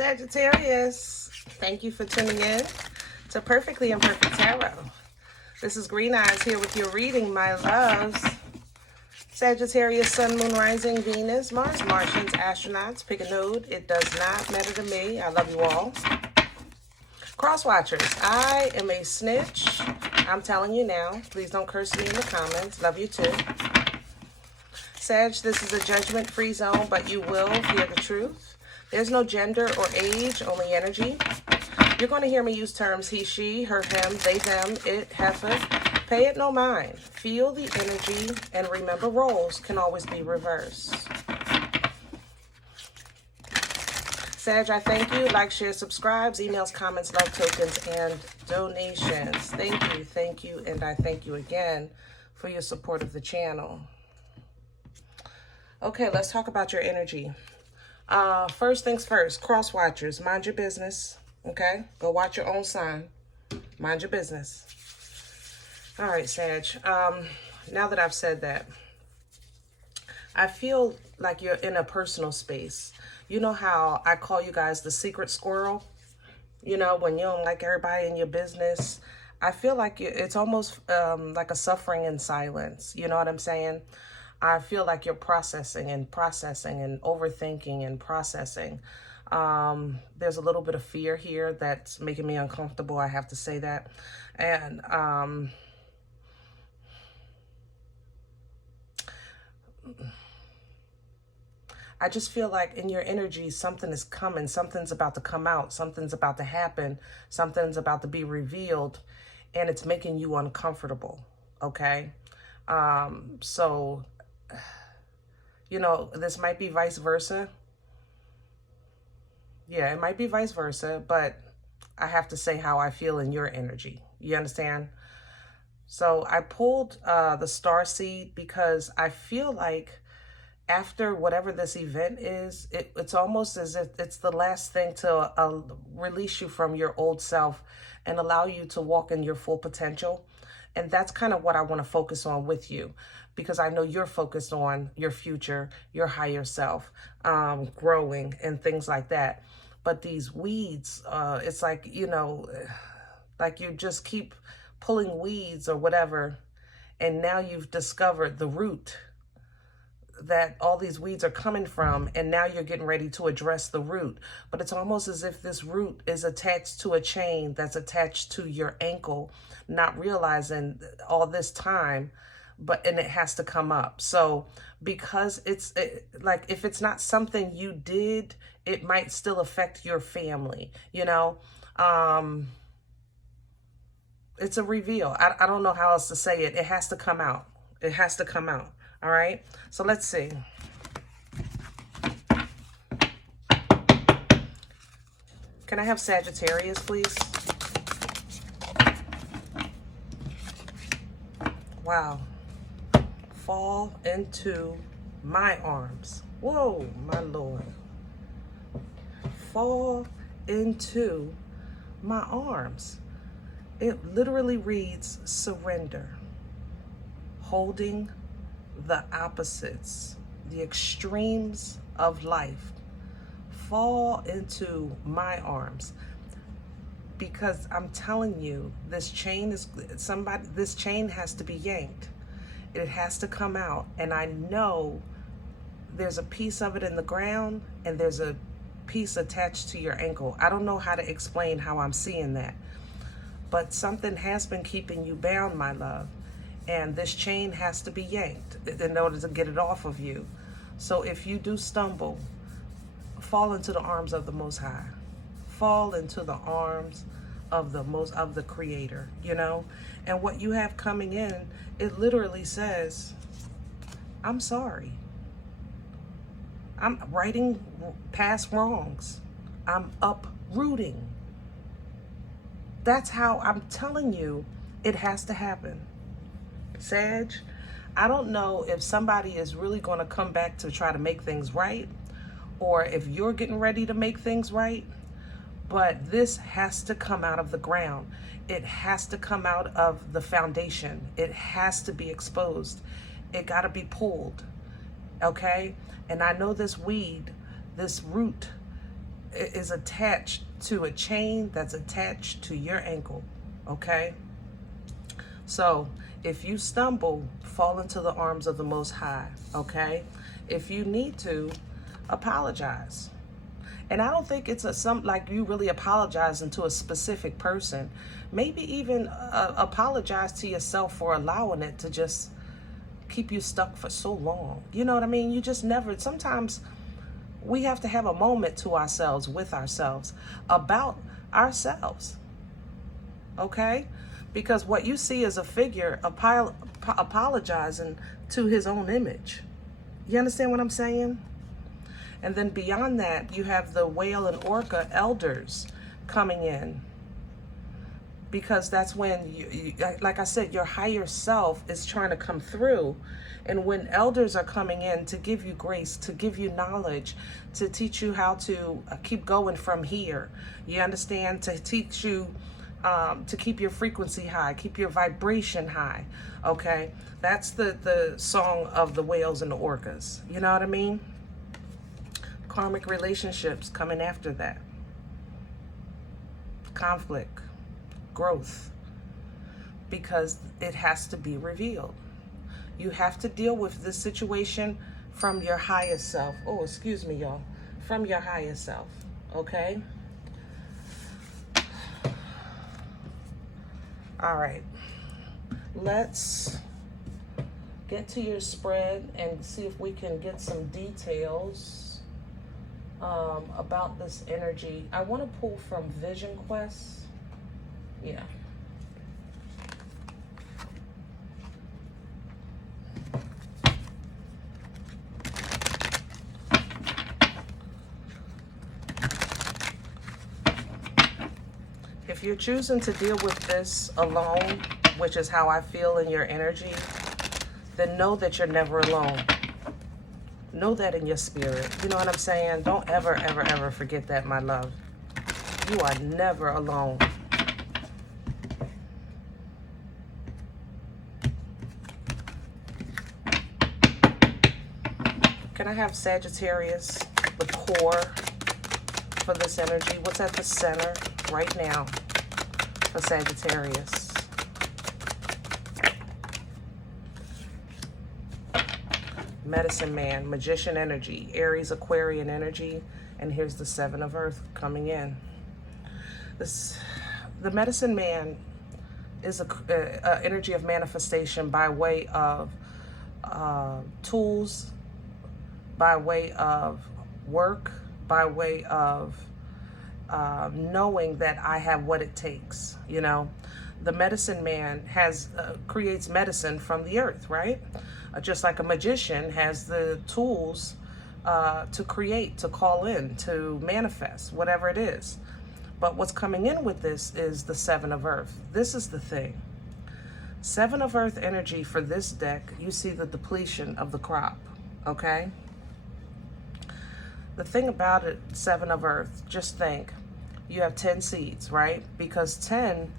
Sagittarius, thank you for tuning in to Perfectly Imperfect Tarot. This is Green Eyes here with your reading, my loves. Sagittarius, Sun, Moon, Rising, Venus, Mars, Martians, astronauts. Pick a node. It does not matter to me. I love you all. Cross watchers, I am a snitch. I'm telling you now. Please don't curse me in the comments. Love you too. Sag, this is a judgment-free zone, but you will hear the truth. There's no gender or age, only energy. You're going to hear me use terms he, she, her, him, they, them, it, heifer. Pay it no mind. Feel the energy, and remember roles can always be reversed. Sag, I thank you. Like, share, subscribes, emails, comments, love tokens, and donations. Thank you, and I thank you again for your support of the channel. Okay, let's talk about your energy. First things first, cross watchers, mind your business, okay? Go watch your own sign. Mind your business. All right, Sag. Now that I've said that, I feel like you're in a personal space. You know how I call you guys the secret squirrel? You know, when you don't like everybody in your business. I feel like it's almost like a suffering in silence. You know what I'm saying? I feel like you're processing and overthinking and processing. There's a little bit of fear here that's making me uncomfortable. I have to say that. And I just feel like in your energy, something is coming. Something's about to come out. Something's about to happen. Something's about to be revealed. And it's making you uncomfortable. Okay? So, you know, this might be vice versa. Yeah, it might be vice versa, but I have to say how I feel in your energy. You understand? So I pulled the star seed because I feel like after whatever this event is, it's almost as if it's the last thing to release you from your old self and allow you to walk in your full potential. And that's kind of what I want to focus on with you, because I know you're focused on your future, your higher self, growing and things like that. But these weeds, it's like, you know, like you just keep pulling weeds or whatever. And now you've discovered the root that all these weeds are coming from, and now you're getting ready to address the root. But it's almost as if this root is attached to a chain that's attached to your ankle, not realizing all this time, and it has to come up. So because it's like, if it's not something you did, it might still affect your family, you know. It's a reveal. I don't know how else to say it. It has to come out. It has to come out. All right, so let's see. Can I have Sagittarius, please? Wow. Fall into my arms. Whoa, my Lord. Fall into my arms. It literally reads surrender. Holding the opposites, the extremes of life. Fall into my arms, because I'm telling you, this chain has to be yanked. It has to come out. And I know there's a piece of it in the ground and there's a piece attached to your ankle. I don't know how to explain how I'm seeing that, but something has been keeping you bound, my love. And this chain has to be yanked in order to get it off of you. So if you do stumble, fall into the arms of the Most High. Fall into the arms of the Creator, you know? And what you have coming in, it literally says, I'm sorry. I'm righting past wrongs. I'm uprooting. That's how I'm telling you it has to happen. Sag, I don't know if somebody is really going to come back to try to make things right, or if you're getting ready to make things right, but this has to come out of the ground. It has to come out of the foundation. It has to be exposed. It got to be pulled, okay? And I know this weed, this root, is attached to a chain that's attached to your ankle, okay? So if you stumble, fall into the arms of the Most High, okay? If you need to, apologize. And I don't think it's like you really apologizing to a specific person. Maybe even apologize to yourself for allowing it to just keep you stuck for so long. You know what I mean? You just never, sometimes we have to have a moment to ourselves, with ourselves, about ourselves, okay? Because what you see is a figure apologizing to his own image. You understand what I'm saying? And then beyond that, you have the whale and orca elders coming in. Because that's when, you, like I said, your higher self is trying to come through. And when elders are coming in to give you grace, to give you knowledge, to teach you how to keep going from here, you understand? To teach you to keep your frequency high, keep your vibration high, okay? That's the song of the whales and the orcas. You know what I mean? Karmic relationships coming after that. Conflict, growth, because it has to be revealed. You have to deal with this situation from your highest self. Oh, excuse me, y'all. From your highest self, okay? All right. Let's get to your spread and see if we can get some details about this energy. I want to pull from Vision Quest. Yeah. If you're choosing to deal with this alone, which is how I feel in your energy, then know that you're never alone. Know that in your spirit. You know what I'm saying? Don't ever, ever, ever forget that, my love. You are never alone. Can I have Sagittarius, the core for this energy? What's at the center right now for Sagittarius? Medicine Man, Magician energy, Aries, Aquarian energy, and here's the Seven of Earth coming in. The Medicine Man is a energy of manifestation by way of tools, by way of work, by way of knowing that I have what it takes. You know, the Medicine Man creates medicine from the earth, right? Just like a magician has the tools to create, to call in, to manifest, whatever it is. But what's coming in with this is the Seven of Earth. This is the thing. Seven of Earth energy for this deck, you see the depletion of the crop, okay? The thing about it, Seven of Earth, just think, you have 10 seeds, right? Because 10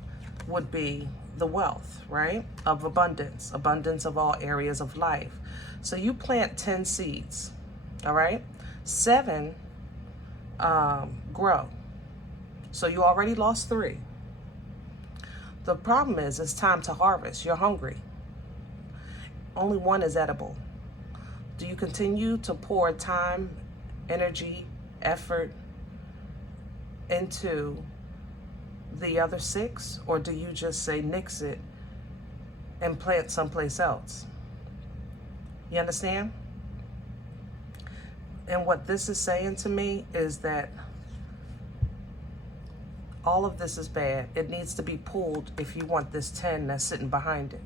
would be the wealth, right? Of abundance of all areas of life. So you plant 10 seeds, all right? 7 grow. So you already lost 3. The problem is it's time to harvest. You're hungry. Only 1 is edible. Do you continue to pour time, energy, effort into the other 6, or do you just say nix it and plant someplace else? You understand? And what this is saying to me is that all of this is bad. It needs to be pulled if you want this 10 that's sitting behind it.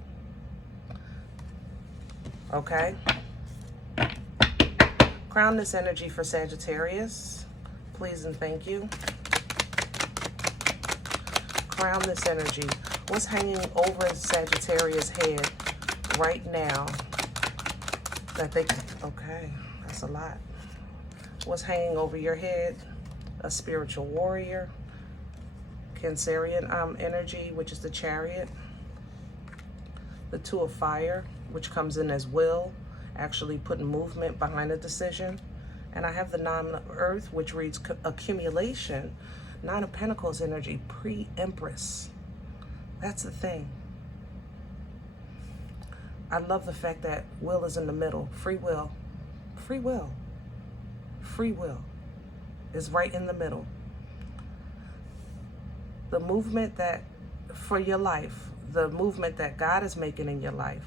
Okay? Crown this energy for Sagittarius, please and thank you. Crown this energy. What's hanging over Sagittarius' head right now that they can, okay, that's a lot. What's hanging over your head? A spiritual warrior. Cancerian energy, which is the Chariot. The Two of Fire, which comes in as will, actually putting movement behind a decision. And I have the 9 of Earth, which reads accumulation. 9 of Pentacles energy, pre-Empress. That's the thing. I love the fact that will is in the middle. Free will. Free will. Free will is right in the middle. The movement that for your life, the movement that God is making in your life,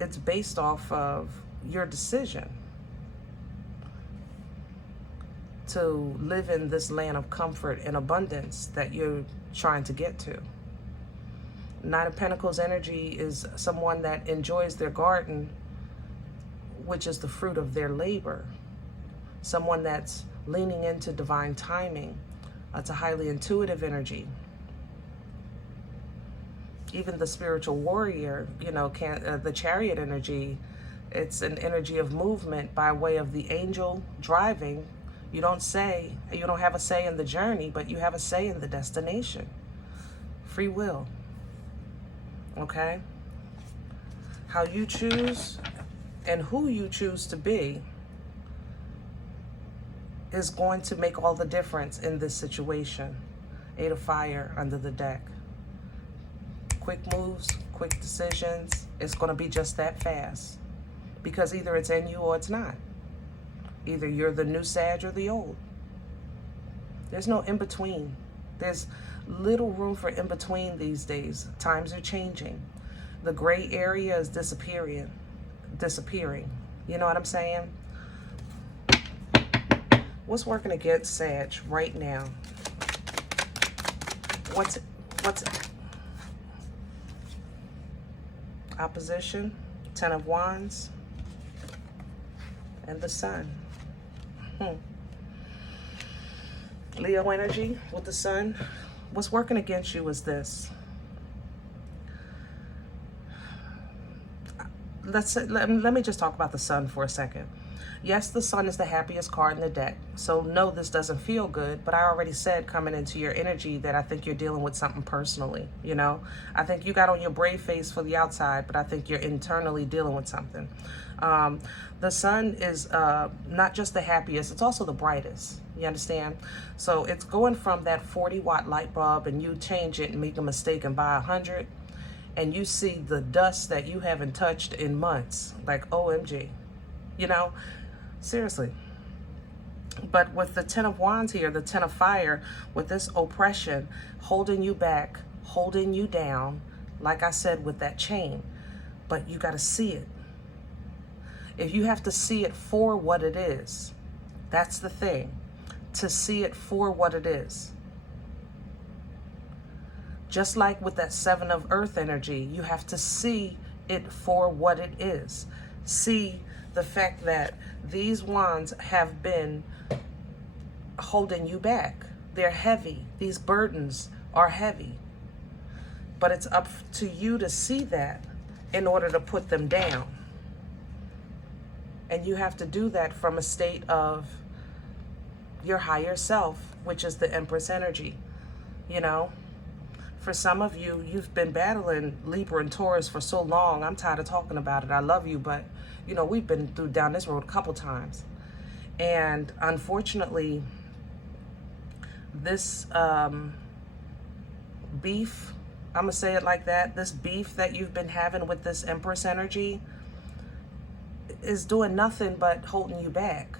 it's based off of your decision to live in this land of comfort and abundance that you're trying to get to. 9 of Pentacles energy is someone that enjoys their garden, which is the fruit of their labor. Someone that's leaning into divine timing. It's a highly intuitive energy. Even the spiritual warrior, you know, the Chariot energy, it's an energy of movement by way of the angel driving. You don't have a say in the journey, but you have a say in the destination. Free will. Okay? How you choose and who you choose to be is going to make all the difference in this situation. 8 of Fire under the deck. Quick moves, quick decisions. It's going to be just that fast. Because either it's in you or it's not. Either you're the new Sag or the old. There's no in-between. There's little room for in-between these days. Times are changing. The gray area is disappearing. You know what I'm saying? What's working against Sag right now? What's opposition? 10 of Wands and the Sun. Leo energy with the Sun. What's working against you is this. Let me just talk about the Sun for a second. Yes, the Sun is the happiest card in the deck. So no, this doesn't feel good, but I already said coming into your energy that I think you're dealing with something personally, you know? I think you got on your brave face for the outside, but I think you're internally dealing with something. The Sun is not just the happiest, it's also the brightest. You understand? So it's going from that 40-watt light bulb and you change it and make a mistake and buy 100, and you see the dust that you haven't touched in months. Like, OMG. You know? Seriously. But with the 10 of Wands here, the 10 of Fire, with this oppression, holding you back, holding you down, like I said, with that chain. But you got to see it. If you have to see it for what it is, that's the thing. To see it for what it is. Just like with that 7 of Earth energy, you have to see it for what it is. See the fact that these wands have been holding you back. They're heavy. These burdens are heavy. But it's up to you to see that in order to put them down. And you have to do that from a state of your higher self, which is the Empress energy. You know, for some of you, you've been battling Libra and Taurus for so long. I'm tired of talking about it. I love you, but you know, we've been down this road a couple times. And unfortunately, this beef, I'm gonna say it like that, this beef that you've been having with this Empress energy is doing nothing but holding you back.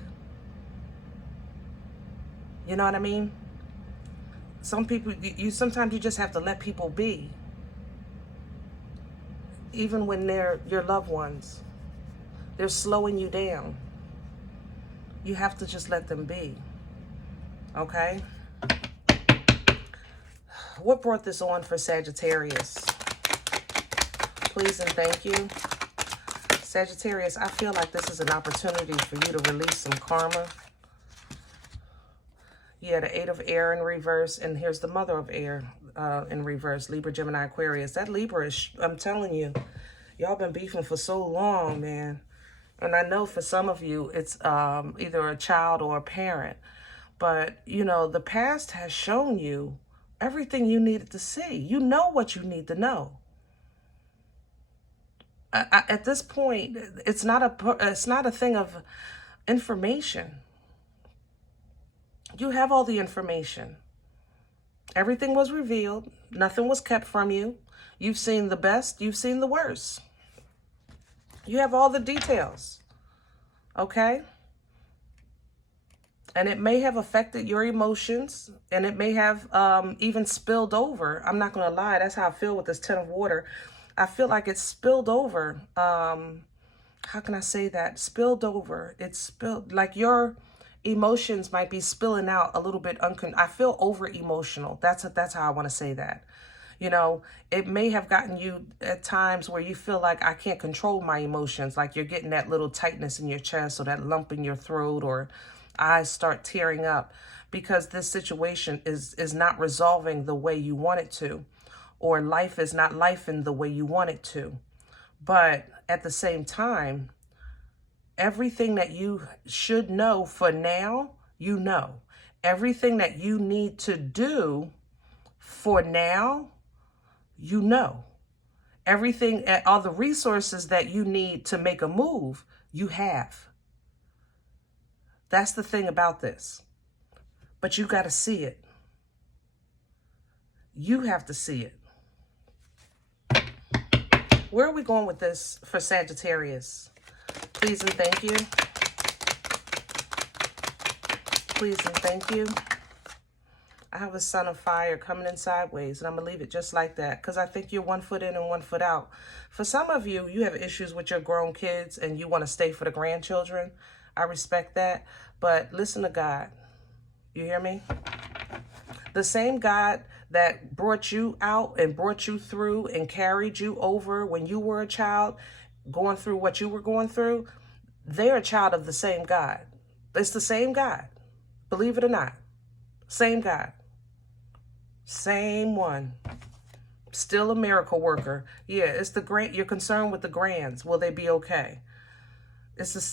You know what I mean? Some people, sometimes you just have to let people be. Even when they're your loved ones. They're slowing you down. You have to just let them be. Okay? What brought this on for Sagittarius? Please and thank you. Sagittarius, I feel like this is an opportunity for you to release some karma. Yeah, the 8 of Air in reverse, and here's the Mother of Air in reverse, Libra, Gemini, Aquarius. That Libra is, I'm telling you, y'all been beefing for so long, man. And I know for some of you, it's either a child or a parent. But, you know, the past has shown you everything you needed to see. You know what you need to know. At this point, it's not a thing of information. You have all the information. Everything was revealed. Nothing was kept from you. You've seen the best. You've seen the worst. You have all the details. Okay? And it may have affected your emotions, and it may have even spilled over. I'm not going to lie. That's how I feel with this Ten of Water. I feel like it's spilled over. How can I say that? Spilled over. It's spilled, like your emotions might be spilling out a little bit. I feel over emotional. That's how I want to say that. You know, it may have gotten you at times where you feel like I can't control my emotions, like you're getting that little tightness in your chest or that lump in your throat, or eyes start tearing up because this situation is not resolving the way you want it to, or life is not lifing the way you want it to. But at the same time, everything that you should know for now, you know. Everything that you need to do for now, you know. Everything, all the resources that you need to make a move, you have. That's the thing about this. But you got to see it. You have to see it. Where are we going with this for Sagittarius? Please and thank you. Please and thank you. I have a Sun of Fire coming in sideways, and I'm going to leave it just like that because I think you're 1 foot in and 1 foot out. For some of you, you have issues with your grown kids and you want to stay for the grandchildren. I respect that, but listen to God. You hear me? The same God that brought you out and brought you through and carried you over when you were a child, going through what you were going through, they're a child of the same God. It's the same God. Believe it or not. Same God. Same one. Still a miracle worker. Yeah, it's the grand. You're concerned with the grands. Will they be okay?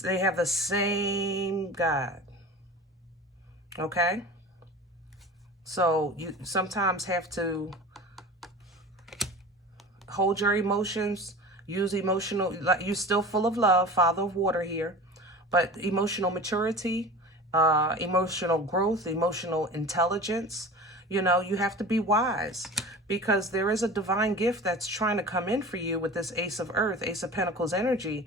They have the same God. Okay? So you sometimes have to hold your emotions, use emotional, like you're still full of love, Father of Water here, but emotional maturity, emotional growth, emotional intelligence, you know, you have to be wise because there is a divine gift that's trying to come in for you with this Ace of Earth, Ace of Pentacles energy.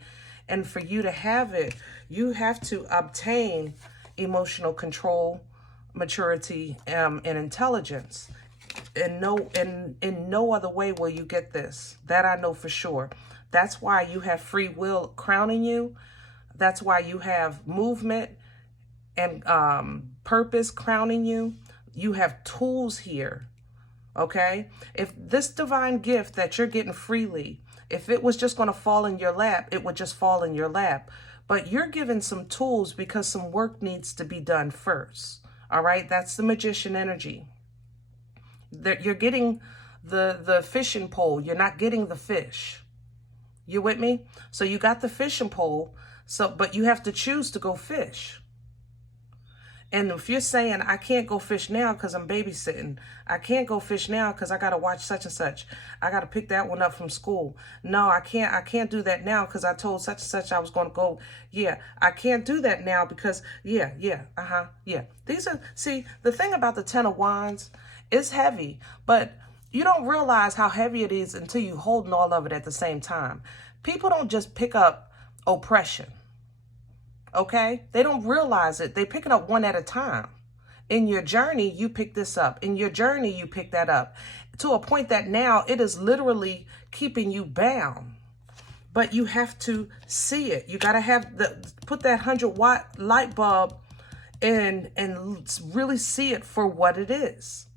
And for you to have it, you have to obtain emotional control, maturity, and intelligence. And in no other way will you get this. That I know for sure. That's why you have free will crowning you. That's why you have movement and purpose crowning you. You have tools here. Okay? If this divine gift that you're getting freely, if it was just going to fall in your lap, it would just fall in your lap. But you're given some tools because some work needs to be done first. All right? That's the magician energy. You're getting the fishing pole. You're not getting the fish. You with me? So you got the fishing pole, but you have to choose to go fish. And if you're saying, I can't go fish now because I'm babysitting. I can't go fish now because I got to watch such and such. I got to pick that one up from school. No, I can't do that now because I told such and such I was going to go. Yeah, I can't do that now because, yeah. These are, see, the thing about the Ten of Wands, it's heavy, but you don't realize how heavy it is until you're holding all of it at the same time. People don't just pick up oppression. Okay? They don't realize it. They pick it up one at a time. In your journey, you pick this up. In your journey, you pick that up. To a point that now it is literally keeping you bound. But you have to see it. You got to put that 100-watt light bulb in and really see it for what it is.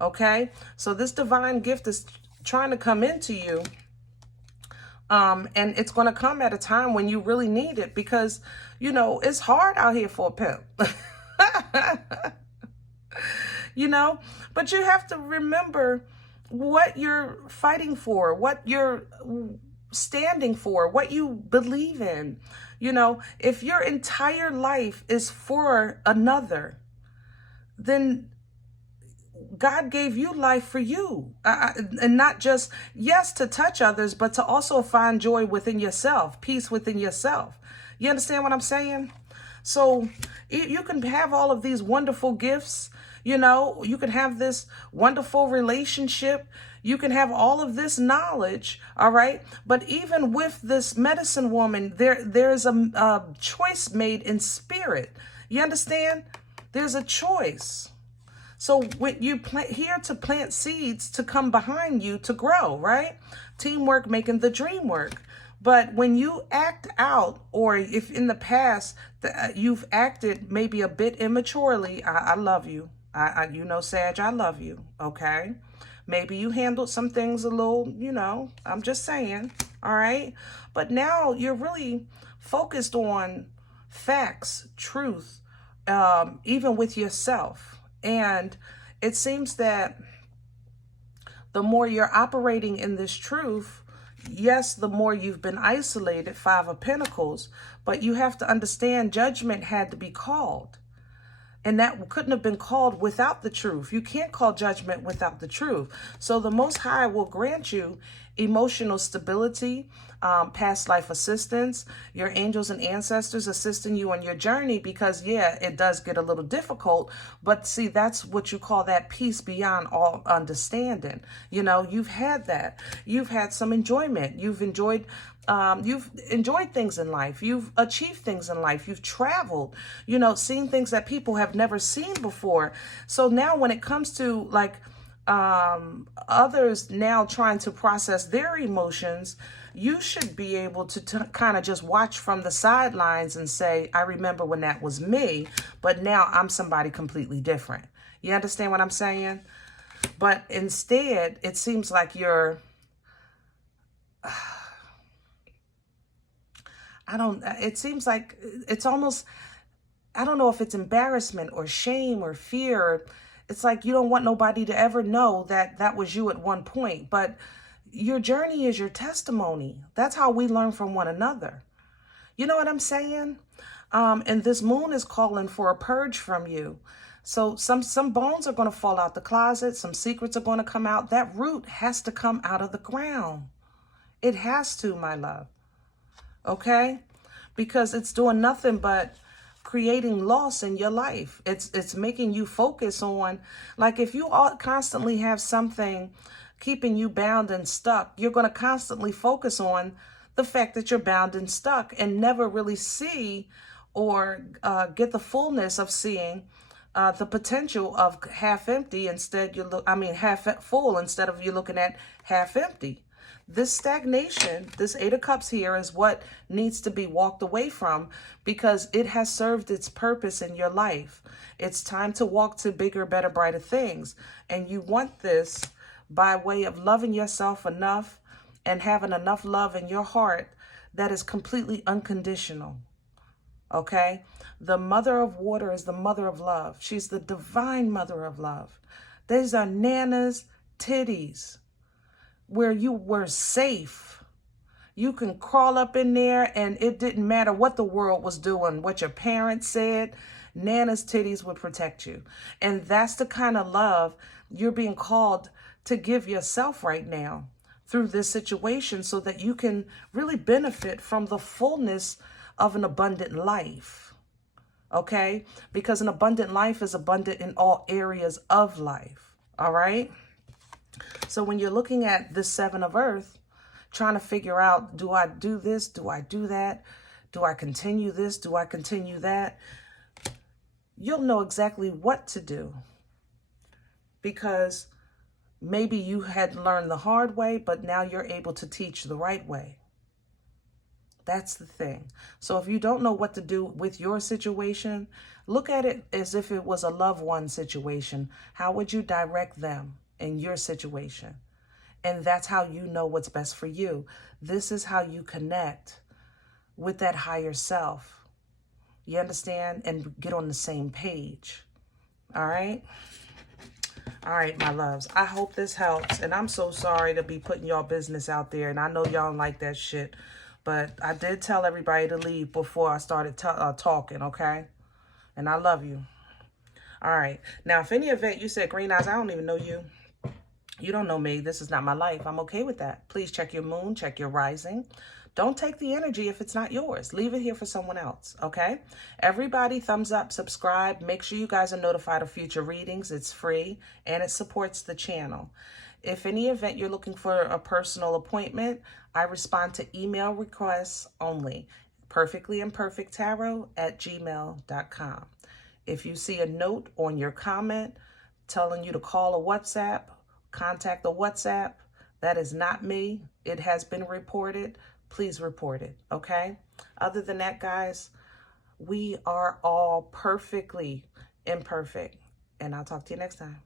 Okay? So this divine gift is trying to come into you. And it's going to come at a time when you really need it because, you know, it's hard out here for a pimp. You know, but you have to remember what you're fighting for, what you're standing for, what you believe in. You know, if your entire life is for another, then God gave you life for you, and not just, yes, to touch others, but to also find joy within yourself, peace within yourself. You understand what I'm saying? So you can have all of these wonderful gifts, you know, you can have this wonderful relationship, you can have all of this knowledge, all right? But even with this medicine woman, there's a choice made in spirit. You understand? There's a choice. So when you here to plant seeds to come behind you to grow, right? Teamwork making the dream work. But when you act out, or if in the past you've acted maybe a bit immaturely, I love you. You know, Sag, I love you, okay? Maybe you handled some things a little, you know, I'm just saying, all right? But now you're really focused on facts, truth, even with yourself. And it seems that the more you're operating in this truth, yes, the more you've been isolated, Five of Pentacles, but you have to understand judgment had to be called. And that couldn't have been called without the truth. You can't call judgment without the truth. So the Most High will grant you emotional stability, past life assistance, your angels and ancestors assisting you on your journey, because yeah, it does get a little difficult, but see, that's what you call that peace beyond all understanding. You know, you've had that. You've had some enjoyment. You've enjoyed things in life. You've achieved things in life. You've traveled, you know, seen things that people have never seen before. So now when it comes to like others now trying to process their emotions, you should be able to kind of just watch from the sidelines and say, I remember when that was me, but now I'm somebody completely different. You understand what I'm saying? But instead, it seems like you're, it seems like it's almost, I don't know if it's embarrassment or shame or fear. It's like you don't want nobody to ever know that that was you at one point. But your journey is your testimony. That's how we learn from one another. You know what I'm saying? And this moon is calling for a purge from you. So some bones are going to fall out the closet. Some secrets are going to come out. That root has to come out of the ground. It has to, my love. Okay? Because it's doing nothing but creating loss in your life. It's making you focus on, like if you all constantly have something keeping you bound and stuck, you're going to constantly focus on the fact that you're bound and stuck and never really see or get the fullness of seeing the potential of half empty. Instead, half full instead of you looking at half empty. This stagnation, this Eight of Cups here, is what needs to be walked away from because it has served its purpose in your life. It's time to walk to bigger, better, brighter things. And you want this by way of loving yourself enough and having enough love in your heart that is completely unconditional. Okay? The mother of water is the mother of love. She's the divine mother of love. These are Nana's titties, where you were safe. You can crawl up in there and it didn't matter what the world was doing, what your parents said, Nana's titties would protect you. And that's the kind of love you're being called to give yourself right now through this situation so that you can really benefit from the fullness of an abundant life. Okay? Because an abundant life is abundant in all areas of life. All right? So when you're looking at the Seven of Earth, trying to figure out, do I do this? Do I do that? Do I continue this? Do I continue that? You'll know exactly what to do because maybe you had learned the hard way, but now you're able to teach the right way. That's the thing. So if you don't know what to do with your situation, look at it as if it was a loved one situation. How would you direct them in your situation? And that's how you know what's best for you. This is how you connect with that higher self. You understand? And get on the same page. All right? All right, my loves. I hope this helps. And I'm so sorry to be putting y'all business out there. And I know y'all don't like that shit. But I did tell everybody to leave before I started talking, okay? And I love you. All right. Now, if any event you said, Green Eyes, I don't even know you. You don't know me. This is not my life. I'm okay with that. Please check your moon, check your rising. Don't take the energy if it's not yours. Leave it here for someone else, okay? Everybody, thumbs up, subscribe. Make sure you guys are notified of future readings. It's free, and it supports the channel. If any event you're looking for a personal appointment, I respond to email requests only. Perfectlyimperfecttarot@gmail.com. If you see a note on your comment telling you to call a WhatsApp, contact the WhatsApp, that is not me. It has been reported. Please report it, okay? Other than that, guys, we are all perfectly imperfect. And I'll talk to you next time.